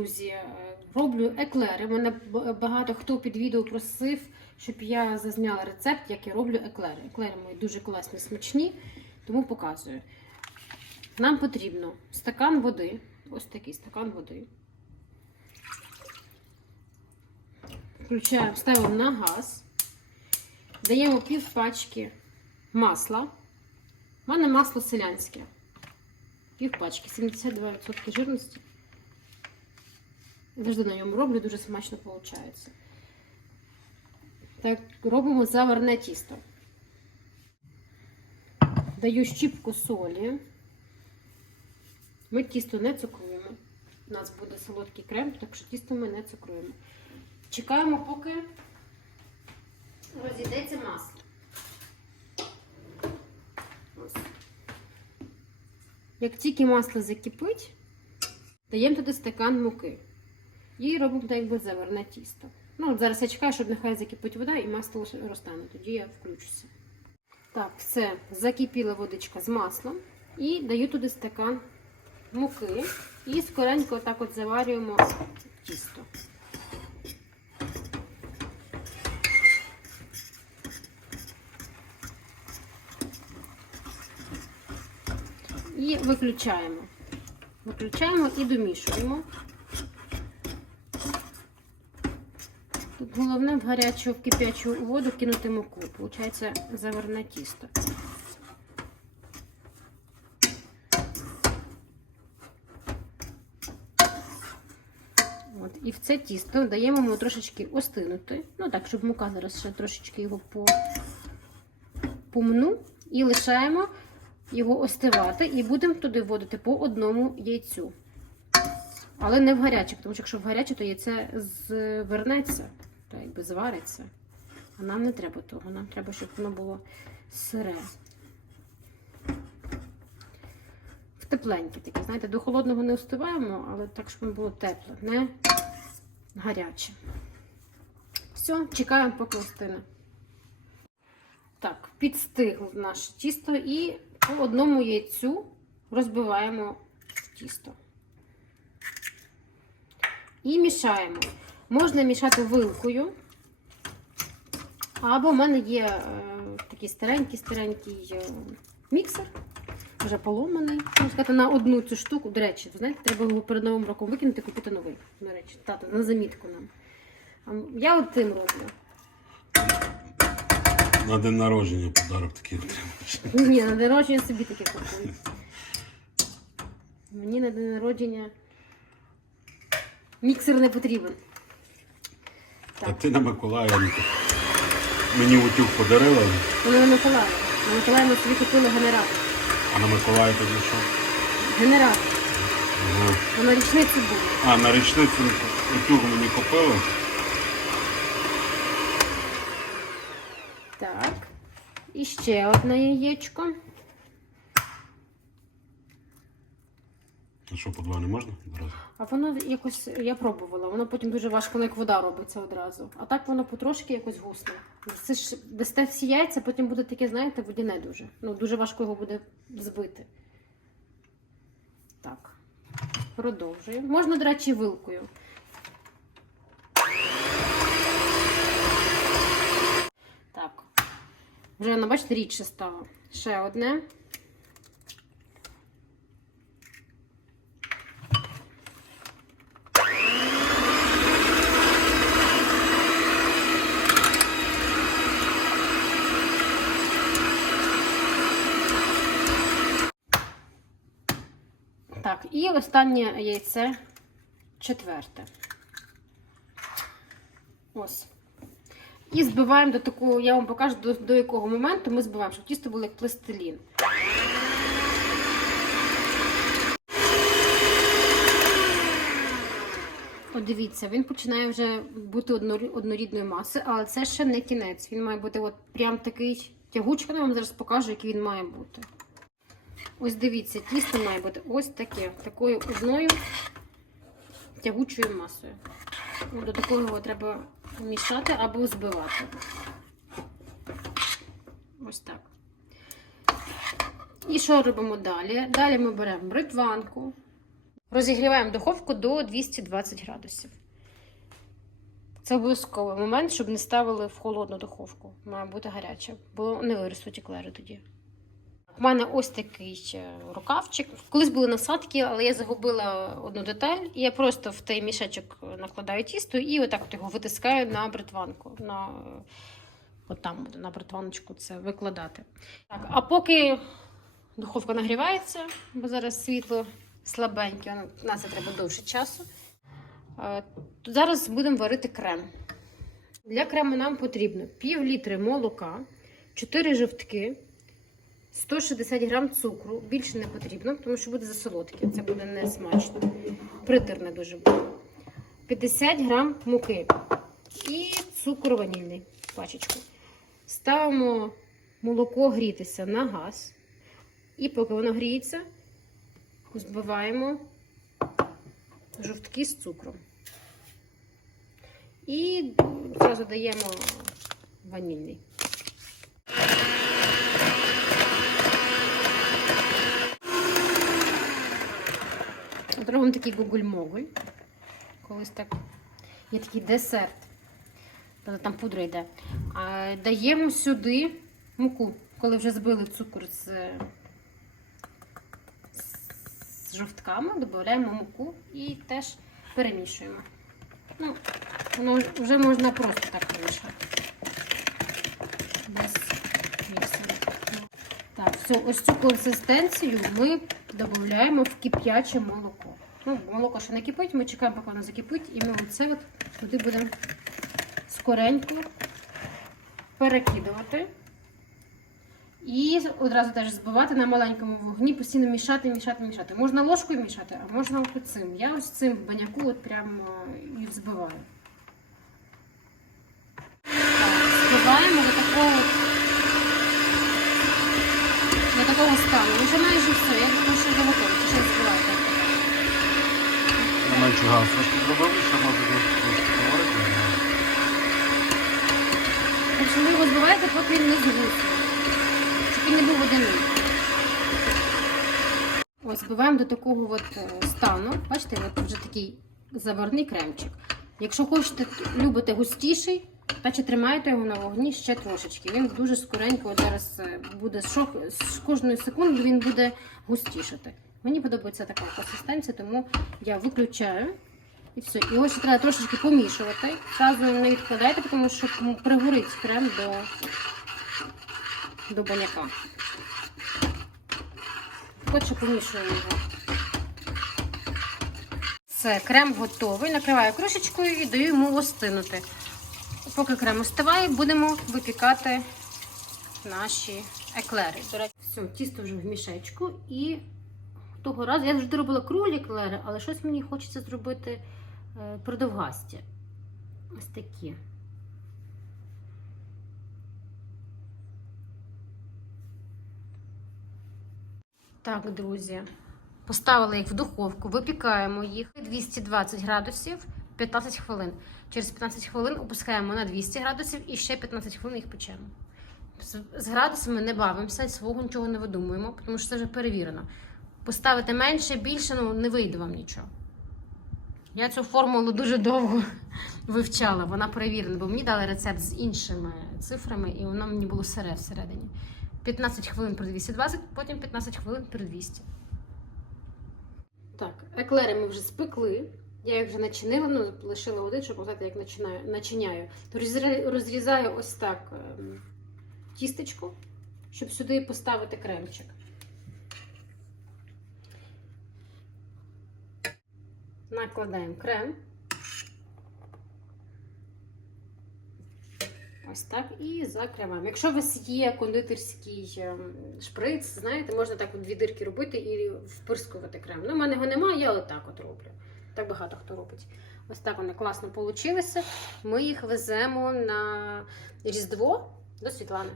друзі, е, роблю еклери. Мене багато хто під відео просив, щоб я зазняла рецепт, як я роблю еклери. Еклери мої дуже класні, смачні, тому показую. Нам потрібно стакан води, ось такий стакан води. Включаємо, ставимо на газ, даємо пів пачки масла. У мене масло селянське. Пів пачки, 72% жирності. Завжди на ньому роблю, дуже смачно виходить. Так, робимо заварне тісто. Даю щіпку солі. Ми тісто не цукруємо. У нас буде солодкий крем, так що тісто ми не цукруємо. Чекаємо, поки розійдеться масло. Ось. Як тільки масло закипить, даємо туди стакан муки. І робимо так, якби заварне тісто. Ну, от зараз я чекаю, щоб нехай закипить вода і масло розтане. Тоді я включуся. Так, все, закипіла водичка з маслом. І даю туди стакан муки. І скоренько отак от заварюємо тісто. І виключаємо. Виключаємо і домішуємо. Головне в гарячу, в кип'ячу воду кинути муку. Получається заварне тісто. От, і в це тісто даємо йому трошечки остинути. Ну так, щоб мука зараз ще трошечки його по, помну. І лишаємо його остивати і будемо туди вводити по одному яйцю. Але не в гаряче, тому що якщо в гаряче, то яйце звернеться, то якби звариться. А нам не треба того, нам треба, щоб воно було сире. В тепленьке таке, знаєте, до холодного не остиваємо, але так, щоб воно було тепле, не гаряче. Все, чекаємо, поки остине. Так, підстигло наше тісто і по одному яйцю розбиваємо в тісто. І мішаємо. Можна мішати вилкою. Або в мене є е, такий старенький-старенький е, міксер, вже поломаний. Можна сказати, на одну цю штуку. До речі, знаєте, треба його перед новим роком викинути, купити новий. До речі, тато, на замітку нам. Я от тим роблю. На день народження подарок такий отримаєш. Ні, на день народження собі таке купую. Мені на день народження міксер не потрібен. Та ти на Миколаївнику. Мені утюг подарила, Воно на Миколаїв. На Миколаїв ми собі купили генератор. а на Миколаїв тоді що? Генератор. Ага. То на річниці було. А, на річницю утюг мені купили. Так. І ще одне яєчко. А що, по два не можна одразу? А воно якось, я пробувала, воно потім дуже важко, воно як вода робиться одразу. А так воно потрошки якось гусне. Це ж дасте всі яйця, потім буде таке, знаєте, водяне дуже. Ну, дуже важко його буде збити. Так. Продовжуємо. Можна, до речі, вилкою. Так. Вже, ну, бачите, рідше стало. Ще одне. Так, і останнє яйце четверте. Ось. І збиваємо до такого, я вам покажу, до, до якого моменту ми збиваємо, щоб тісто було як пластилін. От дивіться, він починає вже бути однорі- однорідної маси, але це ще не кінець. Він має бути от прям такий тягучка. Я вам зараз покажу, який він має бути. Ось дивіться, тісто має бути ось таке, такою одною тягучою масою. Ну, До такого його треба мішати або збивати. Ось так. І що робимо далі? Далі ми беремо бритванку, Розігріваємо духовку до 220 градусів. Це обов'язковий момент, щоб не ставили в холодну духовку. Має бути гаряча, бо не виростуть еклери тоді. У мене ось такий е, рукавчик. Колись були насадки, але я загубила одну деталь. І я просто в той мішечок накладаю тісто і отак от його витискаю на бритванку. На, е, от буде на бритваночку це викладати. Так, а поки духовка нагрівається, бо зараз світло слабеньке, на це треба довше часу. Е, то Зараз будемо варити крем. Для крему нам потрібно пів літри молока, 4 жовтки, 160 грам цукру. Більше не потрібно, тому що буде засолодке. Це буде не смачно. Притерне дуже буде. 50 грам муки і цукор ванільний пачечку. Ставимо молоко грітися на газ. І поки воно гріється, збиваємо жовтки з цукром. І одразу даємо ванільний. От робимо такий гугуль-моголь. Колись так. Є такий десерт. Там пудра йде. А, даємо сюди муку, коли вже збили цукор з, з жовтками, додаємо муку і теж перемішуємо. Ну, воно вже можна просто так міксера. Так, все, ось цю консистенцію ми додаємо в кип'яче молоко. Ну, молоко ще не кипить, ми чекаємо, поки воно закипить, і ми оце от туди будемо скоренько перекидувати. І одразу теж збивати на маленькому вогні, постійно мішати, мішати, мішати. Можна ложкою мішати, а можна от цим. Я ось цим в баняку от прямо і взбиваю. Так, збиваємо до такого, до такого стану. Вже майже все. Я думаю, що вже готово. Ще збивайте. Газ трошки зробив, ще може трошки поварити. В общем, ви його збиваєте, поки він не згусне. Щоб він не був водяний. Ось, збиваємо до такого от е, стану. Бачите, от вже такий заварний кремчик. Якщо хочете, любите густіший, значить тримайте його на вогні ще трошечки. Він дуже скоренько зараз е, буде з кожною секундою він буде густішати. Мені подобається така консистенція, тому я виключаю. І все. Його ще треба трошечки помішувати. Зразу не відкладайте, тому що пригорить крем до, до баняка. Хоче помішуємо його. Все, крем готовий. Накриваю кришечкою і даю йому остинути. Поки крем остиває, будемо випікати наші еклери. Все, тісто вже в мішечку і того разу я завжди робила круглі еклери, але щось мені хочеться зробити е, продовгасті. Ось такі. Так, друзі, поставили їх в духовку, випікаємо їх 220 градусів 15 хвилин. Через 15 хвилин опускаємо на 200 градусів і ще 15 хвилин їх печемо. З градусами не бавимося, свого нічого не видумуємо, тому що це вже перевірено. Поставити менше, більше, ну не вийде вам нічого. Я цю формулу дуже довго вивчала, вона перевірена, бо мені дали рецепт з іншими цифрами, і воно мені було сире всередині. 15 хвилин при 220, потім 15 хвилин при 200. Так, еклери ми вже спекли. Я їх вже начинила, ну, лишила один, щоб показати, як начинаю, начиняю. Розрізаю ось так ем, тістечко, щоб сюди поставити кремчик. Накладаємо крем. Ось так і закриваємо. Якщо у вас є кондитерський ем, шприц, знаєте, можна так дві дирки робити і впирскувати крем. Ну, в мене його немає, я отак от роблю. Так багато хто робить. Ось так вони класно получилися. Ми їх веземо на Різдво до Світлани.